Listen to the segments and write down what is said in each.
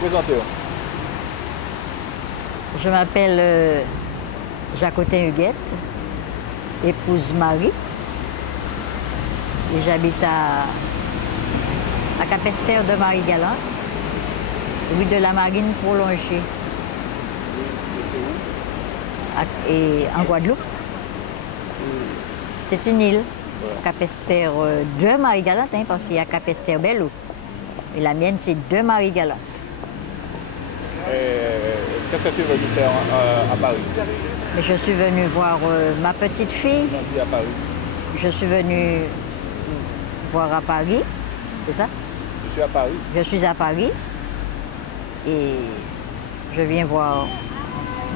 Présentez-vous. Je m'appelle Jacotin Huguette, épouse Marie. Et j'habite à Capesterre de Marie-Galante, rue de la Marine prolongée. Et c'est où? Et en Guadeloupe. C'est une île, Capesterre de Marie-Galante, hein, parce qu'il y a Capesterre Belle-Eau. Et la mienne, c'est de Marie-Galante. Qu'est-ce que tu es venu faire à Paris? Mais je suis venue voir ma petite fille. On dit à Paris. Je suis venue voir à Paris, c'est ça? Je suis à Paris. Je suis à Paris et je viens voir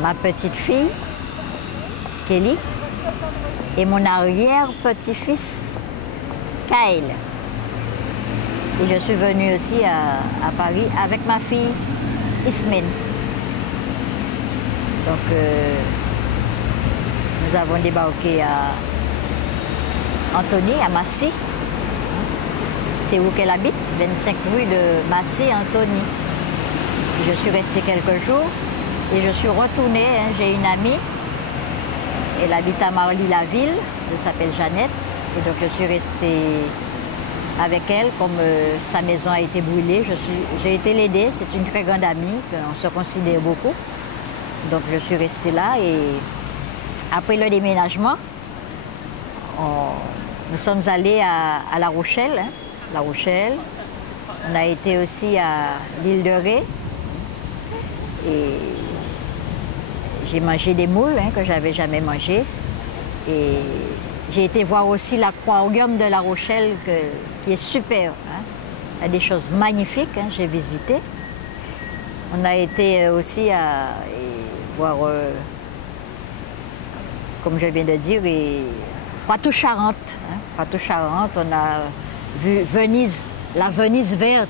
ma petite fille, Kelly, et mon arrière-petit-fils, Kyle. Et je suis venue aussi à Paris avec ma fille, Ismine. Donc, nous avons débarqué à Antony, à Massy. C'est où qu'elle habite, 25 rue de Massy, Antony. Je suis restée quelques jours et je suis retournée. Hein, j'ai une amie, elle habite à Marly-la-Ville, elle s'appelle Jeannette. Et donc je suis restée avec elle, comme sa maison a été brûlée. J'ai été l'aider, c'est une très grande amie, on se considère beaucoup. Donc je suis restée là et après le déménagement, nous sommes allés à La Rochelle. Hein, La Rochelle. On a été aussi à l'île de Ré. Et j'ai mangé des moules hein, que j'avais jamais mangé. Et j'ai été voir aussi l'aquarium de La Rochelle qui est super. Hein. Il y a des choses magnifiques, hein, j'ai visité. On a été aussi à voir, comme je viens de dire, Poitou-Charentes. Hein. Poitou-Charentes, on a vu Venise, la Venise verte.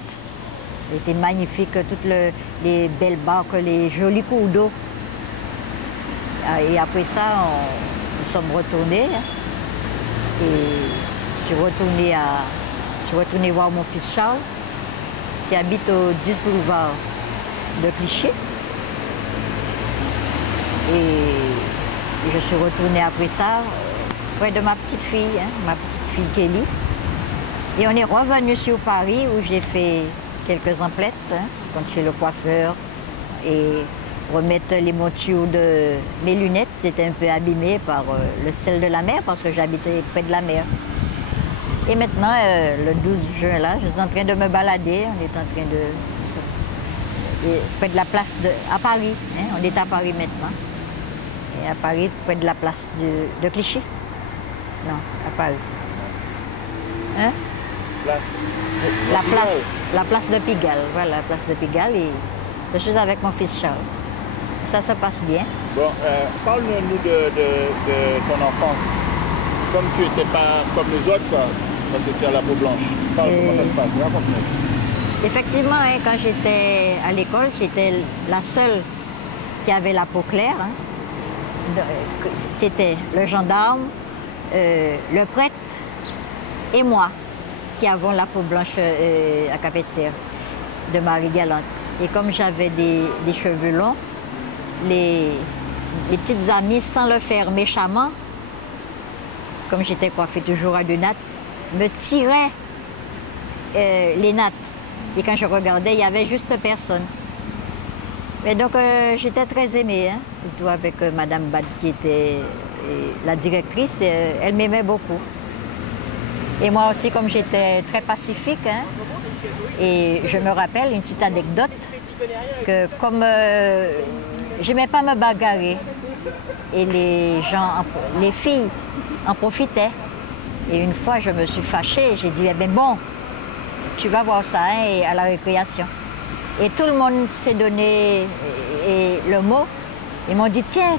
C'était magnifique, toutes les belles barques, les jolis cours d'eau. Et après ça, nous sommes retournés. Hein. Et je suis retournée voir mon fils Charles, qui habite au 10 boulevard de Clichy. Et je suis retournée après ça près de ma petite fille, hein, ma petite fille Kelly. Et on est revenu sur Paris où j'ai fait quelques emplettes, hein, comme chez le coiffeur, et remettre les montures de mes lunettes. C'était un peu abîmé par le sel de la mer parce que j'habitais près de la mer. Et maintenant, le 12 juin, là, je suis en train de me balader. On est en train près de la place à Paris. Hein, on est à Paris maintenant. Et à Paris, près de la place de Clichy. Non, à Paris. Hein? La place de Pigalle. Voilà, la place de Pigalle. Et je suis avec mon fils Charles. Ça se passe bien. Bon, parle-nous de ton enfance. Comme tu n'étais pas comme les autres, quoi, parce que tu as la peau blanche. Parle, comment ça se passe? Raconte-nous. Effectivement, hein, quand j'étais à l'école, j'étais la seule qui avait la peau claire. Hein. C'était le gendarme, le prêtre et moi qui avons la peau blanche à Capesterre de Marie-Galante. Et comme j'avais des cheveux longs, les petites amies, sans le faire méchamment, comme j'étais coiffée toujours à deux nattes, me tiraient les nattes. Et quand je regardais, il n'y avait juste personne. Mais donc j'étais très aimée, hein, surtout avec Madame Bad qui était la directrice, elle m'aimait beaucoup. Et moi aussi, comme j'étais très pacifique, hein, et je me rappelle une petite anecdote, que comme j'aimais pas me bagarrer, et les filles en profitaient. Et une fois, je me suis fâchée, j'ai dit, eh bien bon, tu vas voir ça hein, à la récréation. Et tout le monde s'est donné le mot. Ils m'ont dit, tiens,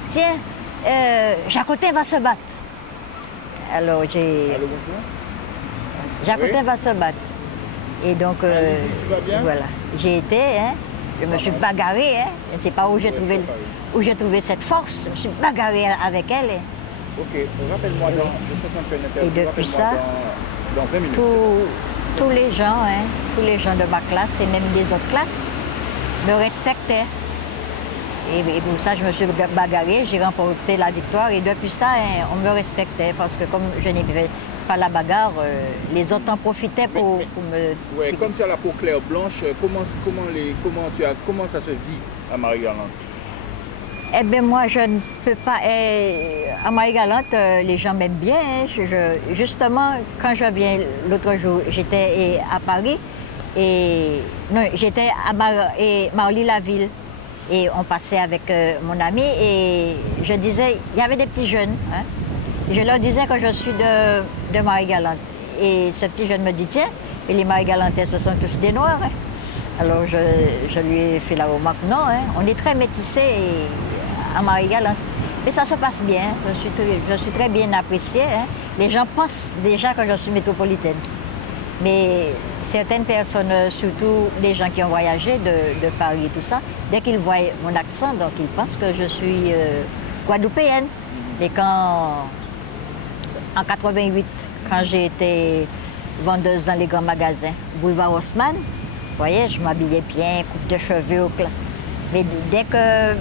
Jacotin va se battre. Alors Jacotin va se battre. Et donc, voilà, j'ai été, hein, je me suis bagarrée. Hein, je ne sais pas où j'ai trouvé cette force. Je me suis bagarrée avec elle. Ok, rappelle-moi, je sais qu'on fait une interview. Et depuis ça, dans 20 minutes. tous les gens de ma classe et même des autres classes me respectaient. Et pour ça, je me suis bagarrée, j'ai remporté la victoire. Et depuis ça, hein, on me respectait parce que comme je n'aimais pas la bagarre, les autres en profitaient pour me... Ouais, comme tu as la peau claire blanche, comment ça se vit à Marie-Galante? Eh bien, moi, je ne peux pas... à Marie-Galante, les gens m'aiment bien. Hein. Justement, quand je viens l'autre jour, j'étais à Paris. Non, j'étais à Marly-la-Ville. Et on passait avec mon ami et je disais, il y avait des petits jeunes. Hein. Je leur disais que je suis de Marie-Galante. Et ce petit jeune me dit, tiens, et les Marie-Galantais, ce sont tous des Noirs. Hein. Alors je lui ai fait la remarque, non, hein, on est très métissés à Marie-Galante. Mais ça se passe bien, je suis très bien appréciée. Hein. Les gens pensent déjà que je suis métropolitaine. Mais certaines personnes, surtout les gens qui ont voyagé de Paris et tout ça, dès qu'ils voient mon accent, donc ils pensent que je suis guadeloupéenne. Et en 88, quand j'ai été vendeuse dans les grands magasins, boulevard Haussmann, vous voyez, je m'habillais bien, coupe de cheveux au clair. Mais dès que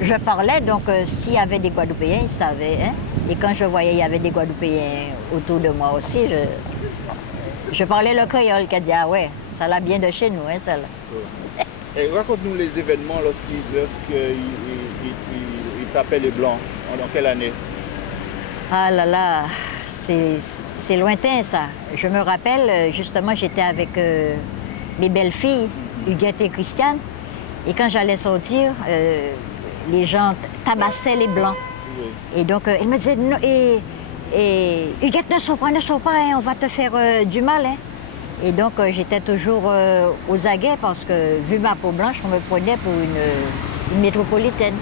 je parlais, donc s'il y avait des Guadeloupéens, ils savaient. Hein? Et quand je voyais qu'il y avait des Guadeloupéens autour de moi aussi, je parlais le créole, qui a dit, ah ouais, ça l'a bien de chez nous, hein, celle-là. Et raconte-nous les événements lorsqu'ils tapaient les Blancs, en quelle année? Ah là là, c'est lointain ça. Je me rappelle, justement, j'étais avec mes belles-filles, Huguette et Christiane, et quand j'allais sortir, les gens tabassaient les Blancs. Oui. Et donc, ils me disaient, non, et Huguette, ne sors pas, hein, on va te faire du mal. Hein. Et donc, j'étais toujours aux aguets parce que, vu ma peau blanche, on me prenait pour une métropolitaine.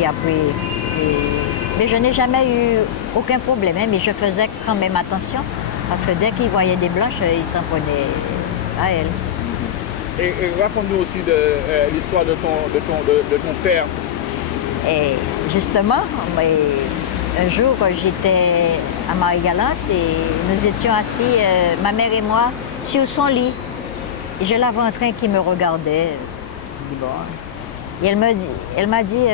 Et après, mais je n'ai jamais eu aucun problème, hein, mais je faisais quand même attention parce que dès qu'ils voyaient des blanches, ils s'en prenaient à elles. Et raconte-nous aussi de l'histoire de ton père. Et justement, un jour, j'étais à Marie-Galante et nous étions assis, ma mère et moi, sur son lit. Et je la vois en train qui me regardait. Bon. Et elle m'a dit,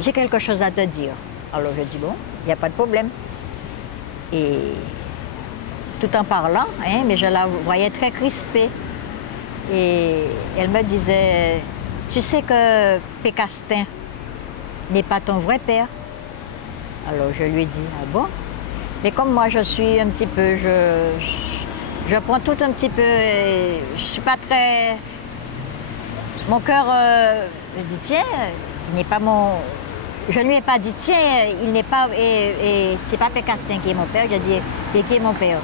j'ai quelque chose à te dire. Alors je dis, bon, il n'y a pas de problème. Et tout en parlant, hein, mais je la voyais très crispée. Et elle me disait, tu sais que Pécastin n'est pas ton vrai père. Alors je lui ai dit, ah bon? Mais comme moi je suis un petit peu, je prends tout un petit peu, je suis pas très... Mon cœur, je dis, tiens, il n'est pas mon... Je ne lui ai pas dit, tiens, il n'est pas... Et c'est pas Pécastin qui est mon père, je dis, et qui est mon père?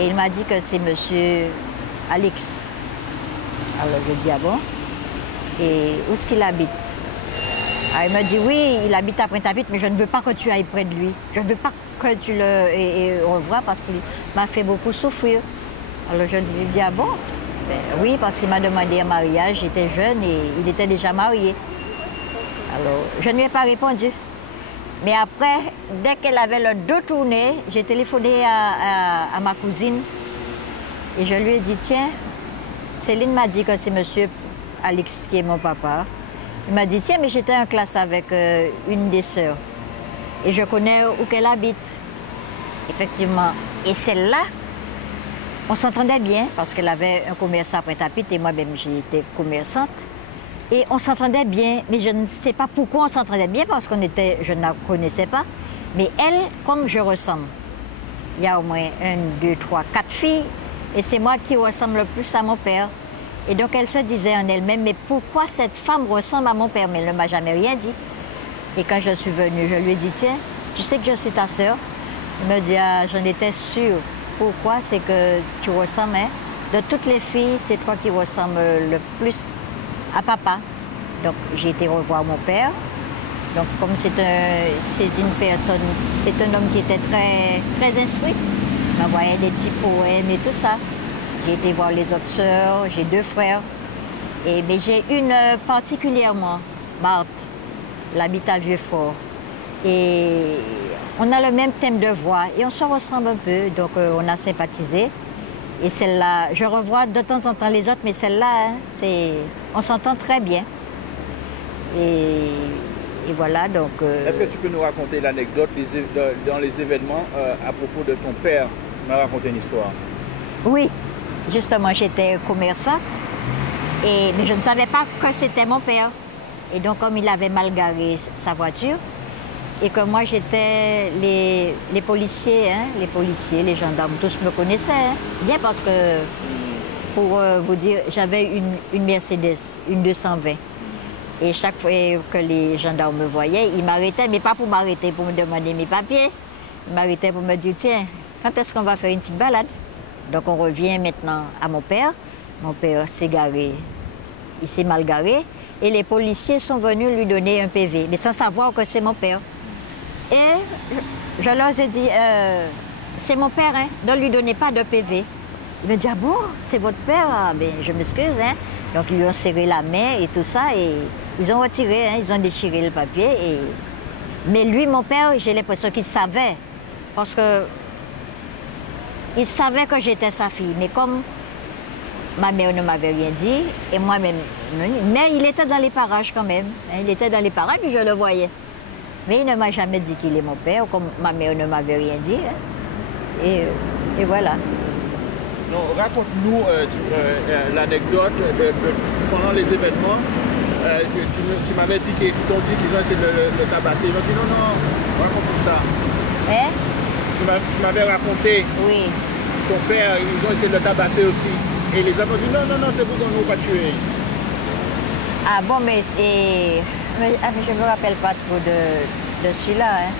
Et il m'a dit que c'est monsieur Alex. Alors je dis, ah bon? Et où est-ce qu'il habite? Alors, il m'a dit, oui, il habite à Pointe-à-Pitre, mais je ne veux pas que tu ailles près de lui. Je ne veux pas que tu le revoies parce qu'il m'a fait beaucoup souffrir. Alors je lui ai dit, ah bon? Ben, oui, parce qu'il m'a demandé un mariage, j'étais jeune et il était déjà marié. Alors, je ne lui ai pas répondu. Mais après, dès qu'elle avait le dos tourné, j'ai téléphoné à ma cousine et je lui ai dit, tiens, Céline m'a dit que c'est monsieur Alex qui est mon papa. Il m'a dit, tiens, mais j'étais en classe avec une des sœurs et je connais où qu'elle habite. Effectivement. Et celle-là, on s'entendait bien parce qu'elle avait un commerce à Pointe-à-Pitre et moi-même j'étais commerçante. Et on s'entendait bien, mais je ne sais pas pourquoi on s'entendait bien parce je ne la connaissais pas. Mais elle, comme je ressemble, il y a au moins 1, 2, 3, 4 filles et c'est moi qui ressemble le plus à mon père. Et donc elle se disait en elle-même, mais pourquoi cette femme ressemble à mon père? Mais elle ne m'a jamais rien dit. Et quand je suis venue, je lui ai dit, tiens, tu sais que je suis ta sœur? Il me dit, ah, j'en étais sûre. Pourquoi? C'est que tu ressembles, hein? De toutes les filles, c'est toi qui ressembles le plus à papa. Donc j'ai été revoir mon père. Donc comme c'est une personne, c'est un homme qui était très, très instruit. Il m'envoyait des petits poèmes et tout ça. J'ai été voir les autres sœurs, j'ai 2 frères. Mais j'ai une particulièrement, Marthe, elle habite à Vieux-Fort. Et on a le même thème de voix et on se ressemble un peu, donc on a sympathisé. Et celle-là, je revois de temps en temps les autres, mais celle-là, hein, on s'entend très bien. Et voilà, donc... Est-ce que tu peux nous raconter l'anecdote dans les événements à propos de ton père? Tu m'as raconté une histoire. Oui, justement, j'étais commerçante, mais je ne savais pas que c'était mon père. Et donc, comme il avait mal garé sa voiture, et que moi, j'étais les policiers, hein, les gendarmes, tous me connaissaient. Hein, bien parce que, pour vous dire, j'avais une Mercedes, une 220. Et chaque fois que les gendarmes me voyaient, ils m'arrêtaient, mais pas pour m'arrêter, pour me demander mes papiers. Ils m'arrêtaient pour me dire, tiens, quand est-ce qu'on va faire une petite balade? Donc on revient maintenant à mon père. Mon père s'est garé, il s'est mal garé. Et les policiers sont venus lui donner un PV, mais sans savoir que c'est mon père. Et je leur ai dit, c'est mon père, hein, ne lui donnez pas de PV. Il me dit, ah bon, c'est votre père? Ah, ben, je m'excuse. Hein. Donc ils lui ont serré la main et tout ça, et ils ont retiré, hein, ils ont déchiré le papier. Mais lui, mon père, j'ai l'impression qu'il savait, parce que il savait que j'étais sa fille, mais comme ma mère ne m'avait rien dit, et moi-même, mais il était dans les parages quand même. Hein, il était dans les parages, puis je le voyais. Mais il ne m'a jamais dit qu'il est mon père, comme ma mère ne m'avait rien dit. Hein. Et voilà. Raconte-nous l'anecdote pendant les événements. Tu m'avais dit qu'ils t'ont dit qu'ils ont essayé de le tabasser. Ils m'ont dit non, raconte-nous ça. Hein? Tu m'avais raconté. Oui. Ton père, ils ont essayé de le tabasser aussi. Et les hommes ont dit non, c'est vous qu'on nous pas tué. Ah bon, mais je ne me rappelle pas trop de celui-là. Hein.